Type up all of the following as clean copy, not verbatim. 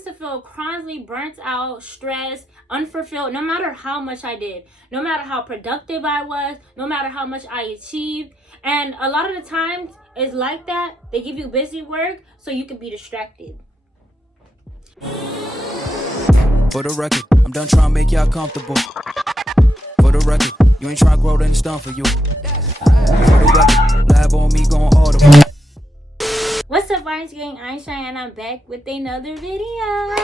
used to feel chronically burnt out, stressed, unfulfilled, no matter how much I did, no matter how productive I was, no matter how much I achieved. And a lot of the times it's like that. They give you busy work so you can be distracted. For the record, I'm done trying to make y'all comfortable. For the record, you ain't trying to grow, then it's done for you. For the record, lab on me going audible. What's up, Vines Gang? I'm Cheyenne. I'm back with another video.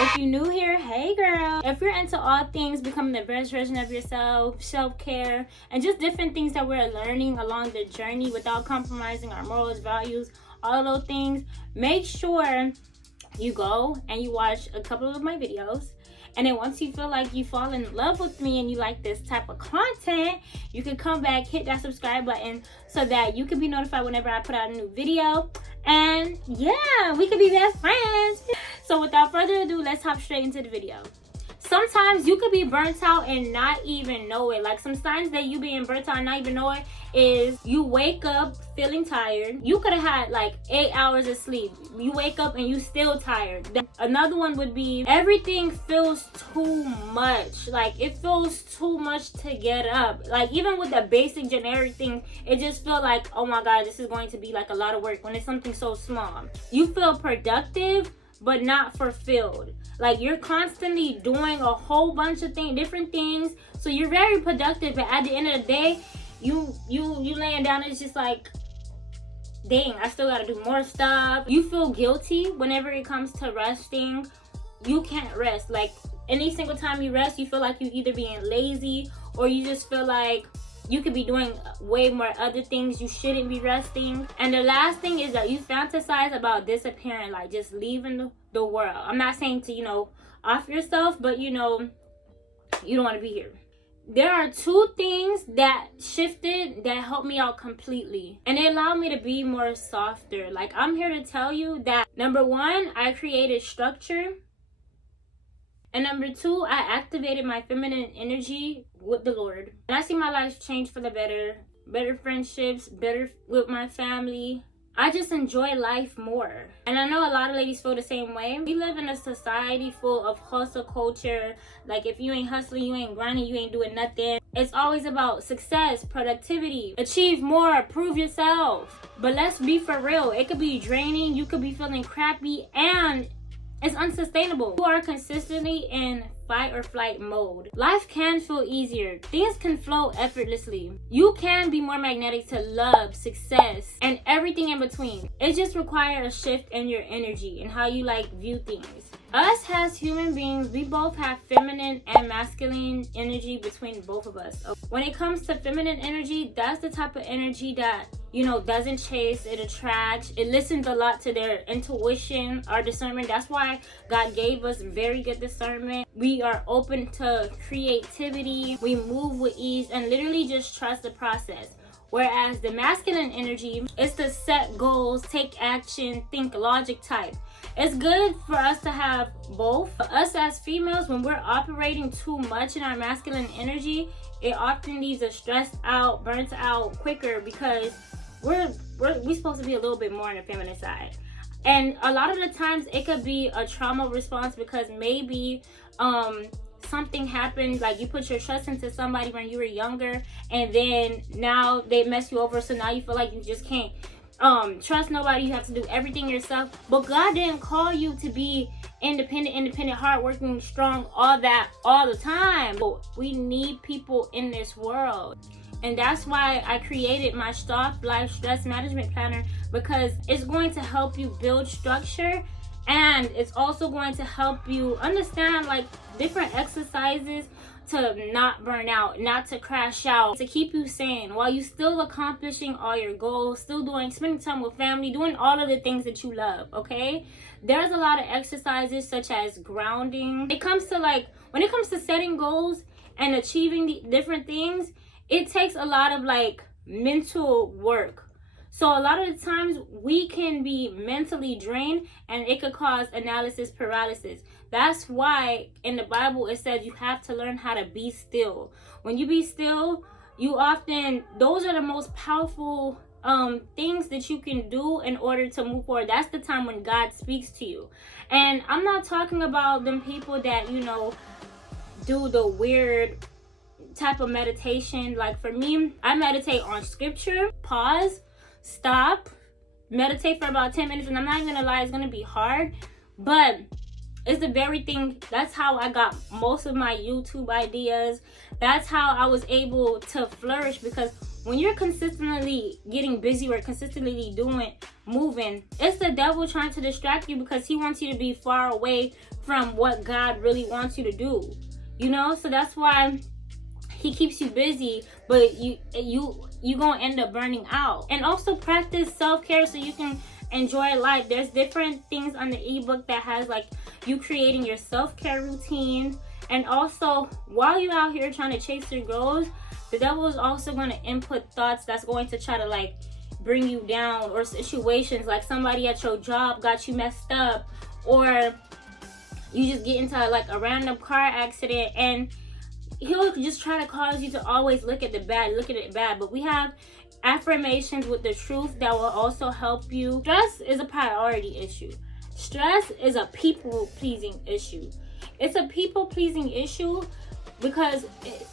If you're new here, hey girl. If you're into all things becoming the best version of yourself, self-care, and just different things that we're learning along the journey without compromising our morals, values, all of those things, make sure you go and you watch a couple of my videos. And then once you feel like you fall in love with me and you like this type of content, you can come back, hit that subscribe button so that you can be notified whenever I put out a new video. And yeah, we can be best friends. So without further ado, let's hop straight into the video. Sometimes you could be burnt out and not even know it. Like some signs that you being burnt out and not even know it is you wake up feeling tired. You could have had like 8 hours of sleep. You wake up and you still tired. Another one would be everything feels too much. Like it feels too much to get up. Like even with the basic generic thing, it just feels like, oh my God, this is going to be like a lot of work when it's something so small. You feel productive but not fulfilled. Like you're constantly doing a whole bunch of different things, so you're very productive, but at the end of the day, you laying down, it's just like, dang, I still gotta do more stuff. You feel guilty whenever it comes to resting. You can't rest. Like any single time you rest, you feel like you either being lazy or you just feel like you could be doing way more other things. You shouldn't be resting. And the last thing is that you fantasize about disappearing, like just leaving the world. I'm not saying to, off yourself, but you don't want to be here. There are two things that shifted that helped me out completely. And it allowed me to be more softer. Like I'm here to tell you that number one, I created structure. And number two, I activated my feminine energy with the Lord. And I see my life change for the better friendships, better with my family. I just enjoy life more. And I know a lot of ladies feel the same way. We live in a society full of hustle culture. Like if you ain't hustling, you ain't grinding, you ain't doing nothing. It's always about success, productivity, achieve more, prove yourself. But let's be for real. It could be draining. You could be feeling crappy and it's unsustainable. You are consistently in fight or flight mode. Life can feel easier. Things can flow effortlessly. You can be more magnetic to love, success, and everything in between. It just requires a shift in your energy and how you view things. Us as human beings, we both have feminine and masculine energy between both of us. When it comes to feminine energy, that's the type of energy that doesn't chase, it attracts, it listens a lot to their intuition, our discernment. That's why God gave us very good discernment. We are open to creativity, we move with ease, and literally just trust the process. Whereas the masculine energy is to set goals, take action, think logic type. It's good for us to have both. For us as females, when we're operating too much in our masculine energy, it often leaves us stressed out, burnt out quicker because we're supposed to be a little bit more on the feminine side. And a lot of the times it could be a trauma response because maybe something happened, like you put your trust into somebody when you were younger and then now they mess you over, so now you feel like you just can't trust nobody. You have to do everything yourself. But God didn't call you to be independent, hardworking, strong, all that all the time. We need people in this world. And that's why I created my Soft Life Stress Management Planner, because it's going to help you build structure and it's also going to help you understand different exercises to not burn out, not to crash out, to keep you sane while you still accomplishing all your goals, still spending time with family, doing all of the things that you love, okay? There's a lot of exercises such as grounding. When it comes to setting goals and achieving the different things, it takes a lot of mental work. So a lot of the times we can be mentally drained and it could cause analysis paralysis. That's why in the Bible it says you have to learn how to be still. When you be still, those are the most powerful things that you can do in order to move forward. That's the time when God speaks to you. And I'm not talking about them people that, you know, do the weird type of meditation. Like for me, I meditate on scripture, pause, stop, meditate for about 10 minutes, and I'm not even gonna lie, it's gonna be hard, but it's the very thing. That's how I got most of my YouTube ideas. That's how I was able to flourish, because when you're consistently getting busy or consistently moving, it's the devil trying to distract you, because he wants you to be far away from what God really wants you to do, you know. So that's why he keeps you busy, but you gonna end up burning out. And also practice self-care so you can enjoy life. There's different things on the ebook that has like you creating your self-care routine. And also, while you're out here trying to chase your goals, the devil is also going to input thoughts that's going to try to like bring you down, or situations like somebody at your job got you messed up, or you just get into like a random car accident, and he'll just try to cause you to always look at it bad. But we have affirmations with the truth that will also help you. Stress is a priority issue. Stress is a people-pleasing issue. It's a people-pleasing issue because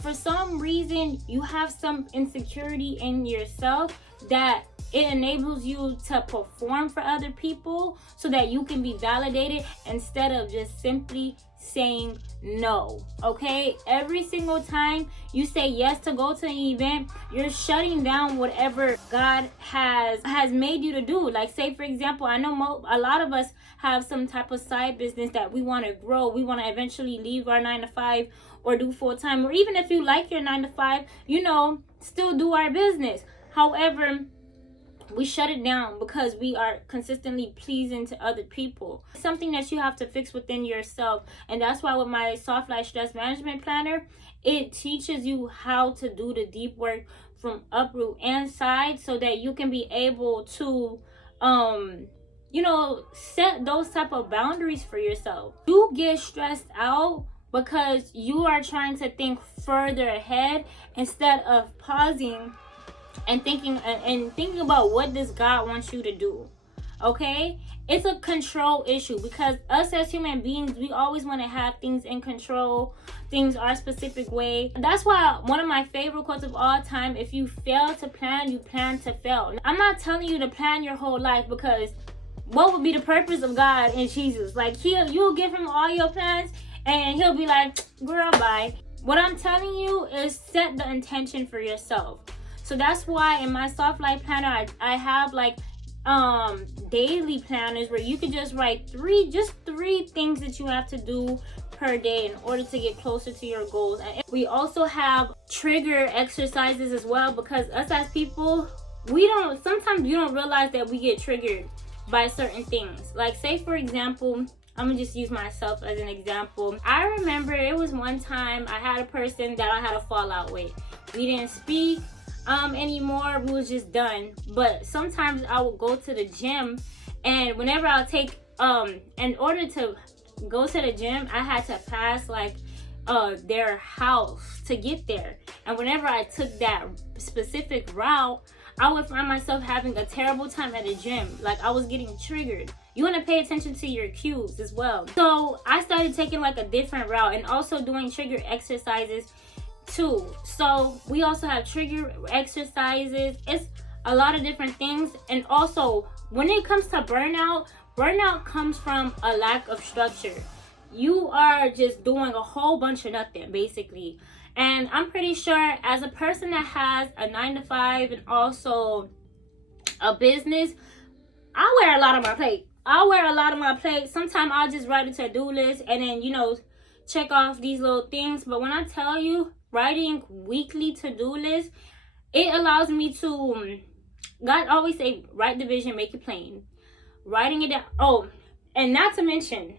for some reason you have some insecurity in yourself that it enables you to perform for other people so that you can be validated instead of just simply saying no. Okay, every single time you say yes to go to an event, you're shutting down whatever God has made you to do. Like, say for example, I know a lot of us have some type of side business that we want to grow. We want to eventually leave our 9-to-5 or do full-time, or even if you like your 9-to-5, you know, still do our business. However, we shut it down because we are consistently pleasing to other people. It's something that you have to fix within yourself. And that's why with my Soft Life Stress Management Planner, it teaches you how to do the deep work from uproot and side so that you can be able to, you know, set those type of boundaries for yourself. You get stressed out because you are trying to think further ahead instead of pausing and thinking about what does God wants you to do. Okay, it's a control issue because us as human beings, we always want to have things in control, things our specific way. That's why one of my favorite quotes of all time: if you fail to plan, you plan to fail. I'm not telling you to plan your whole life, because what would be the purpose of God and Jesus? Like, you'll give him all your plans and he'll be like, girl, bye. What I'm telling you is set the intention for yourself. So that's why in my Soft Life Planner, I have like daily planners where you can just write three things that you have to do per day in order to get closer to your goals. And we also have trigger exercises as well, because us as people, sometimes we don't realize that we get triggered by certain things. Like, say for example, I'm gonna just use myself as an example. I remember it was one time I had a person that I had a fallout with. We didn't speak anymore. We was just done. But sometimes I would go to the gym, and whenever I'll take in order to go to the gym, I had to pass like their house to get there. And whenever I took that specific route, I would find myself having a terrible time at the gym. Like, I was getting triggered. You want to pay attention to your cues as well. So I started taking like a different route and also doing trigger exercises too. So we also have trigger exercises. It's a lot of different things. And also, when it comes to burnout comes from a lack of structure. You are just doing a whole bunch of nothing, basically. And I'm pretty sure as a person that has a 9-to-5 and also a business, I wear a lot on my plate. Sometimes I'll just write a to-do list and then, you know, check off these little things. But when I tell you, writing weekly to-do lists, it allows me to, God always say, write the vision, make it plain. Writing it down. Oh, and not to mention,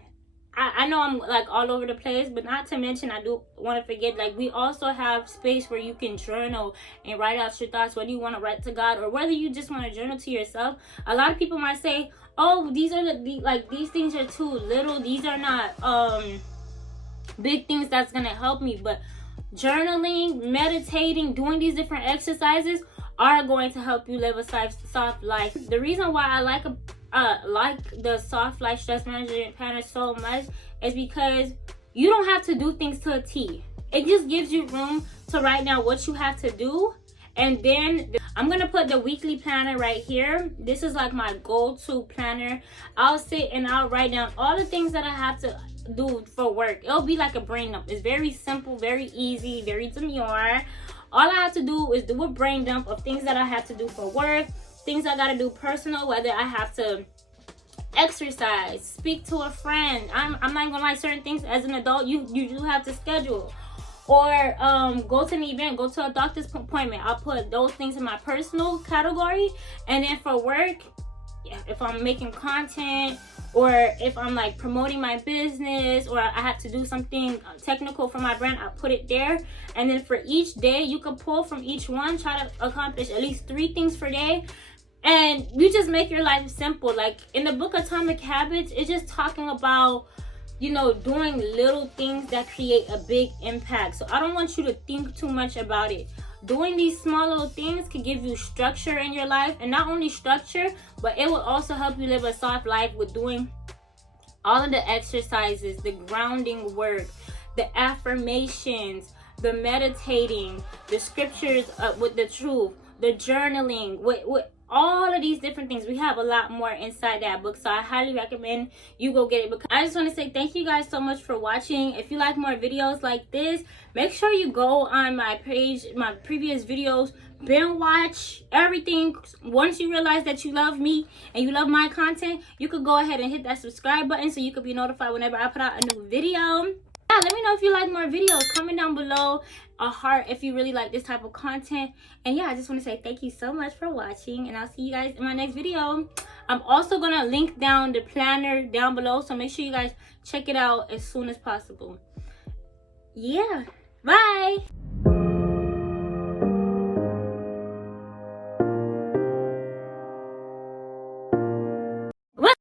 I know I'm like all over the place, but not to mention, I do want to forget, like, we also have space where you can journal and write out your thoughts, whether you want to write to God or whether you just want to journal to yourself. A lot of people might say, oh, these things are too little. These are not big things that's going to help me. But journaling, meditating, doing these different exercises are going to help you live a soft life. The reason why I like the Soft Life Stress Management Planner so much is because you don't have to do things to a T. It just gives you room to write down what you have to do. And then I'm gonna put the weekly planner right here. This is like my go-to planner. I'll sit and I'll write down all the things that I have to do for work. It'll be like a brain dump. It's very simple, very easy, very demure. All I have to do is do a brain dump of things that I have to do for work, things I gotta do personal, whether I have to exercise, speak to a friend. I'm not gonna lie, certain things as an adult you do have to schedule. Or go to an event, go to a doctor's appointment. I'll put those things in my personal category. And then for work, yeah, if I'm making content, or if I'm like promoting my business, or I have to do something technical for my brand, I'll put it there. And then for each day, you can pull from each one, try to accomplish at least 3 things per day. And you just make your life simple. Like in the book Atomic Habits, it's just talking about, you know, doing little things that create a big impact. So I don't want you to think too much about it. Doing these small little things can give you structure in your life, and not only structure, but it will also help you live a soft life with doing all of the exercises, the grounding work, the affirmations, the meditating, the scriptures with the truth, the journaling, with all of these different things. We have a lot more inside that book, so I highly recommend you go get it. Because I just want to say thank you guys so much for watching. If you like more videos like this, make sure you go on my page, my previous videos, binge watch everything. Once you realize that you love me and you love my content, you could go ahead and hit that subscribe button so you could be notified whenever I put out a new video. Yeah, let me know if you like more videos. Comment down below a heart if you really like this type of content. And yeah, I just want to say thank you so much for watching, and I'll see you guys in my next video. I'm also gonna link down the planner down below, so make sure you guys check it out as soon as possible. Yeah, bye.